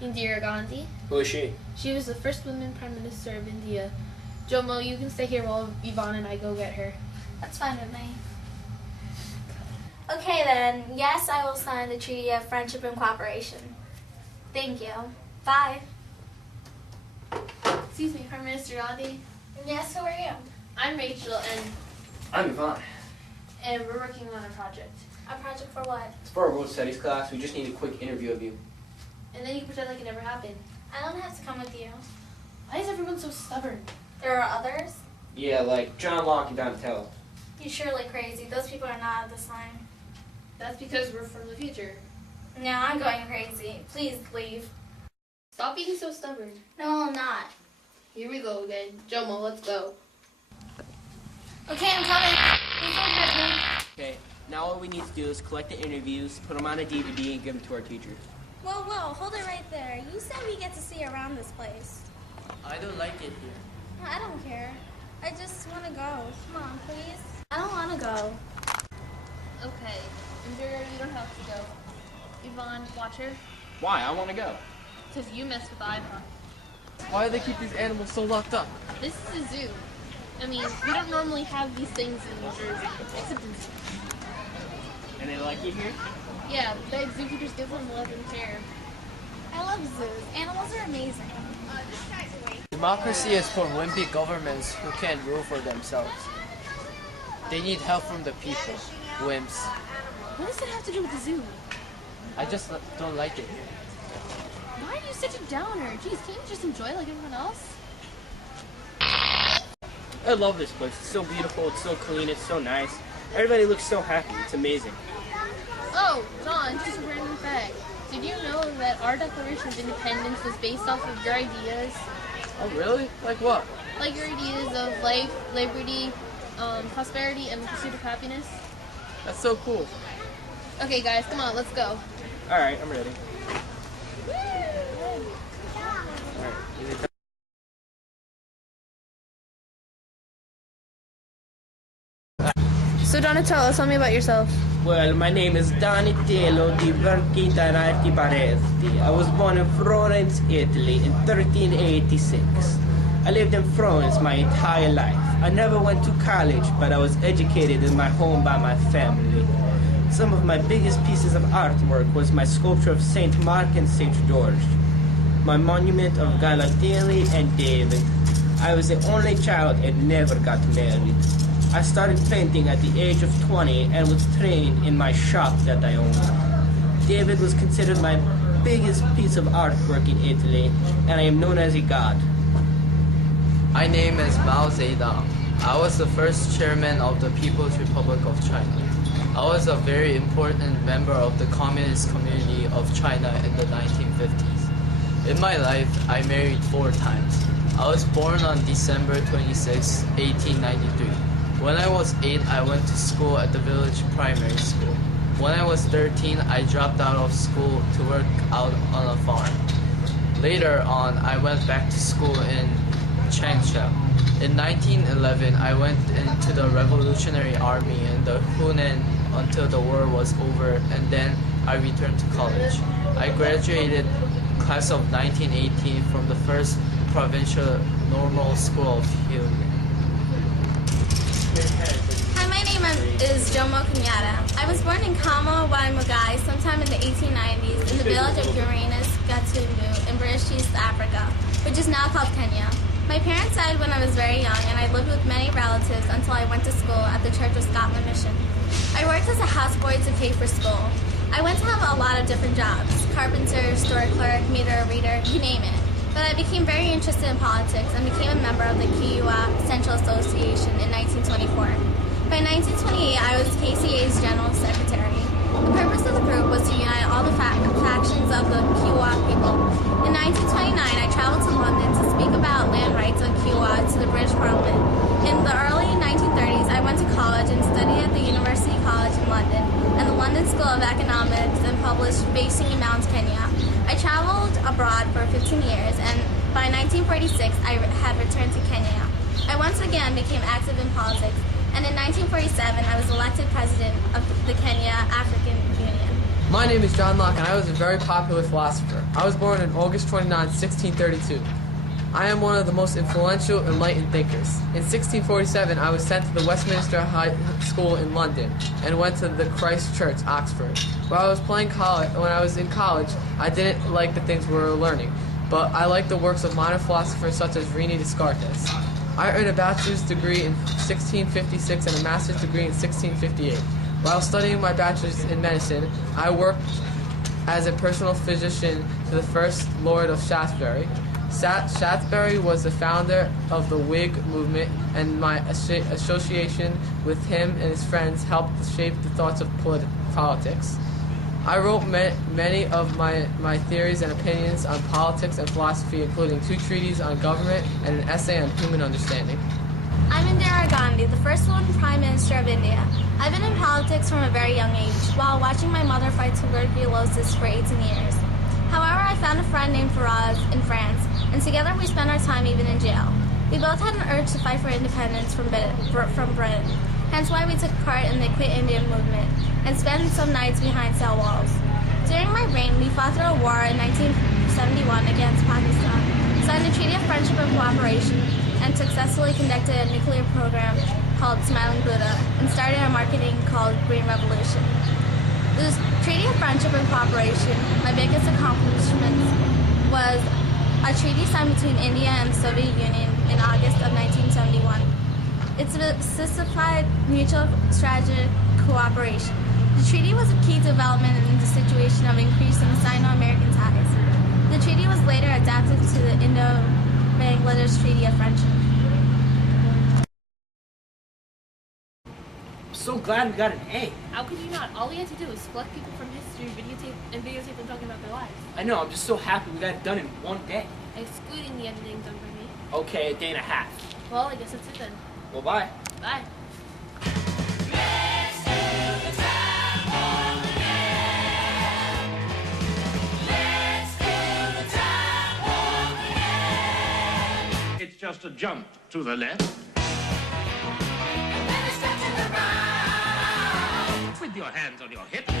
Indira Gandhi. Who is she? She was the first woman Prime Minister of India. Jomo, you can stay here while Yvonne and I go get her. That's fine with me. Okay then, yes, I will sign the Treaty of Friendship and Cooperation. Thank you. Bye. Excuse me, Prime Minister Gandhi. Yes, who are you? I'm Rachel, and I'm Yvonne. we're working on a project. A project for what? It's for our World Studies class. We just need a quick interview of you. And then you pretend like it never happened. I don't have to come with you. Why is everyone so stubborn? There are others? Yeah, like John Locke and Donatello. You're surely crazy. Those people are not at this line. That's because we're from the future. No, I'm going crazy. Please leave. Stop being so stubborn. No, I'm not. Here we go again. Jomo, let's go. Okay, I'm coming. Please don't hurt me. Okay, now all we need to do is collect the interviews, put them on a DVD, and give them to our teacher. Whoa, whoa, hold it right there. You said we get to see around this place. I don't like it here. I don't care. I just want to go. Come on, please. I don't want to go. Okay. Indira, you don't have to go. Yvonne, watch her. Why? I want to go. Because you messed with Ivan. Why do they keep these animals so locked up? This is a zoo. I mean, we don't normally have these things in New Jersey, except in zoos. And they like you here? Yeah, the zookeepers give them love and care. I love zoos. Animals are amazing. Democracy is for wimpy governments who can't rule for themselves. They need help from the people. Wimps. What does that have to do with the zoo? I just don't like it. Why are you such a downer? Jeez, can't you just enjoy like everyone else? I love this place. It's so beautiful, it's so clean, it's so nice. Everybody looks so happy. It's amazing. Oh, John, just a random fact. Did you know that our Declaration of Independence was based off of your ideas? Oh, really? Like what? Like your ideas of life, liberty, prosperity, and the pursuit of happiness? That's so cool. Okay, guys, come on, let's go. Alright, I'm ready. So Donatello, tell me about yourself. Well, my name is Donatello di Verchitarati Baresti. I was born in Florence, Italy in 1386. I lived in Florence my entire life. I never went to college, but I was educated in my home by my family. Some of my biggest pieces of artwork was my sculpture of Saint Mark and Saint George, my monument of Galadeli and David. I was the only child and never got married. I started painting at the age of 20 and was trained in my shop that I owned. David was considered my biggest piece of artwork in Italy, and I am known as a god. My name is Mao Zedong. I was the first chairman of the People's Republic of China. I was a very important member of the Communist Community of China in the 1950s. In my life, I married 4 times. I was born on December 26, 1893. When I was 8, I went to school at the village primary school. When I was 13, I dropped out of school to work out on a farm. Later on, I went back to school in Changsha. In 1911, I went into the Revolutionary Army in the Hunan until the war was over, and then I returned to college. I graduated class of 1918 from the first provincial normal school of Hunan. Hi, my name is Jomo Kenyatta. I was born in Kamo, Waimugai, sometime in the 1890s in the village of Uranus, Gatundu, in British East Africa, which is now called Kenya. My parents died when I was very young, and I lived with many relatives until I went to school at the Church of Scotland Mission. I worked as a houseboy to pay for school. I went to have a lot of different jobs: carpenter, store clerk, meter reader, you name it. But I became very interested in politics and became a member of the Kiowa Central Association in 1924. By 1928, I was KCA's General Secretary. The purpose of the group was to unite all the factions of the Kiowa people. In 1929, I traveled to London to speak about land rights of Kiowa to the British Parliament. In the early 1930s, I went to college and studied at the University College in London and the London School of Economics and published based in Mount Kenya. I traveled abroad for 15 years, and by 1946, I had returned to Kenya. I once again became active in politics, and in 1947, I was elected president of the Kenya African Union. My name is John Locke, and I was a very popular philosopher. I was born on August 29, 1632. I am one of the most influential, enlightened thinkers. In 1647, I was sent to the Westminster High School in London and went to the Christ Church, Oxford. When I was in college, I didn't like the things we were learning, but I liked the works of modern philosophers such as René Descartes. I earned a bachelor's degree in 1656 and a master's degree in 1658. While studying my bachelor's in medicine, I worked as a personal physician to the First Lord of Shaftesbury. Shaftesbury was the founder of the Whig movement, and my association with him and his friends helped shape the thoughts of politics. I wrote many of my theories and opinions on politics and philosophy, including 2 treatises on government and an essay on human understanding. I'm Indira Gandhi, the first woman Prime Minister of India. I've been in politics from a very young age, while watching my mother fight tuberculosis for 18 years. However, I found a friend named Faraz in France, and together we spent our time even in jail. We both had an urge to fight for independence from Britain, hence why we took part in the Quit Indian movement and spent some nights behind cell walls. During my reign, we fought through a war in 1971 against Pakistan, signed a Treaty of Friendship and Cooperation, and successfully conducted a nuclear program called Smiling Buddha, and started a marketing called Green Revolution. The Treaty of Friendship and Cooperation, my biggest accomplishment, was a treaty signed between India and the Soviet Union in August of 1971. It specified mutual strategic cooperation. The treaty was a key development in the situation of increasing Sino-American ties. The treaty was later adapted to the Indo-Bangladesh Treaty of Friendship. So glad we got an A. How could you not? All we had to do was select people from history, videotape them talking about their lives. I know, I'm just so happy we got it done in one day. Excluding the editing done by me. Okay, a day and a half. Well, I guess that's it then. Well, bye. Bye. It's just a jump to the left. With your hands on your hips.